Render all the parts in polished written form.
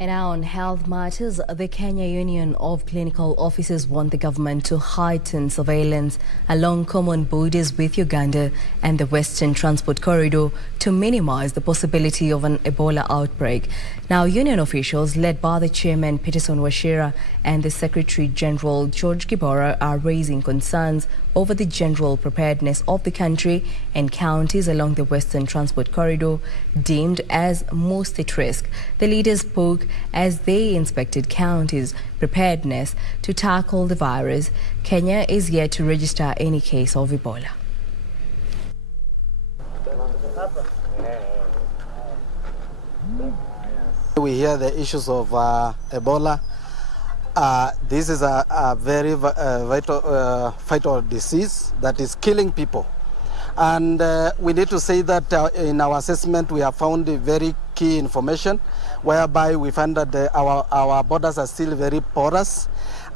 And now on health matters, the Kenya Union of Clinical Officers want the government to heighten surveillance along common borders with Uganda and the Western Transport Corridor to minimize the possibility of an Ebola outbreak. Now, union officials led by the Chairman Peterson Wachira and the Secretary General George Gibora are raising concerns over the general preparedness of the country and counties along the Western Transport Corridor deemed as most at risk. The leaders spoke as they inspected counties' preparedness to tackle the virus. Kenya is yet to register any case of Ebola. We hear the issues of Ebola. This is a very vital disease that is killing people. And we need to say that in our assessment we have found very key information whereby we find that our borders are still very porous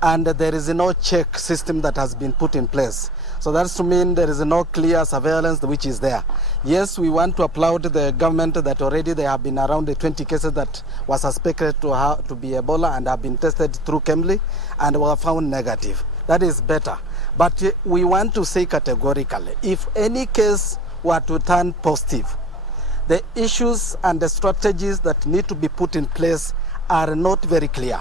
and there is no check system that has been put in place. So that's to mean there is no clear surveillance which is there. Yes, we want to applaud the government that already there have been around the 20 cases that were suspected to be Ebola and have been tested through chemically and were found negative. That is better. But we want to say categorically, if any case were to turn positive, the issues and the strategies that need to be put in place are not very clear.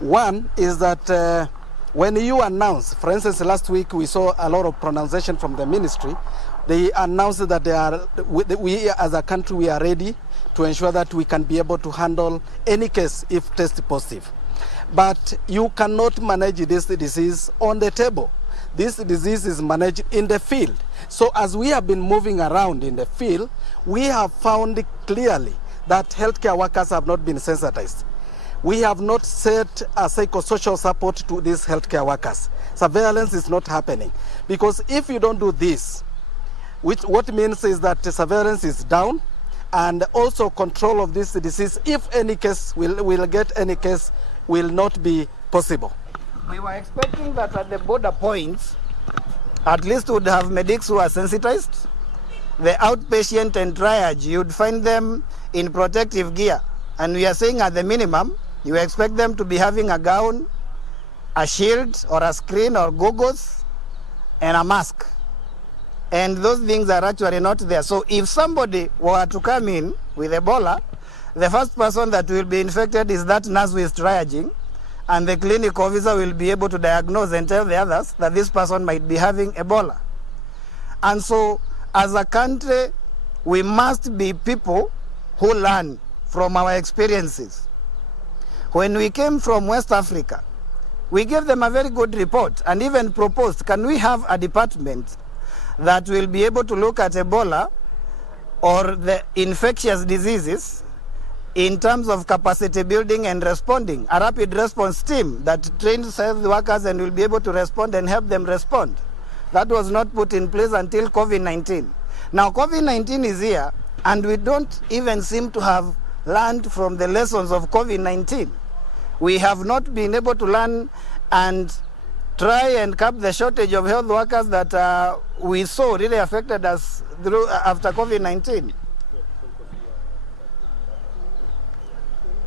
One is that when you announce, for instance, last week we saw a lot of pronunciation from the ministry. They announced that we as a country, we are ready to ensure that we can be able to handle any case if tested positive. But you cannot manage this disease on the table. This disease is managed in the field. So as we have been moving around in the field, we have found clearly that healthcare workers have not been sensitized. We have not set a psychosocial support to these healthcare workers. Surveillance is not happening. Because if you don't do this, what means is that the surveillance is down and also control of this disease, if any case will get any case, will not be possible. We were expecting that at the border points, at least would have medics who are sensitized. The outpatient and triage, you'd find them in protective gear. And we are saying at the minimum, you expect them to be having a gown, a shield or a screen or goggles and a mask. And those things are actually not there. So if somebody were to come in with Ebola, the first person that will be infected is that nurse who is triaging, and the clinic officer will be able to diagnose and tell the others that this person might be having Ebola. And so as a country, we must be people who learn from our experiences. When we came from West Africa, we gave them a very good report and even proposed, can we have a department that will be able to look at Ebola or the infectious diseases in terms of capacity building and responding, a rapid response team that trains health workers and will be able to respond and help them respond. That was not put in place until COVID-19. Now COVID-19 is here and we don't even seem to have learned from the lessons of COVID-19. We have not been able to learn and try and curb the shortage of health workers that we saw really affected us after COVID-19.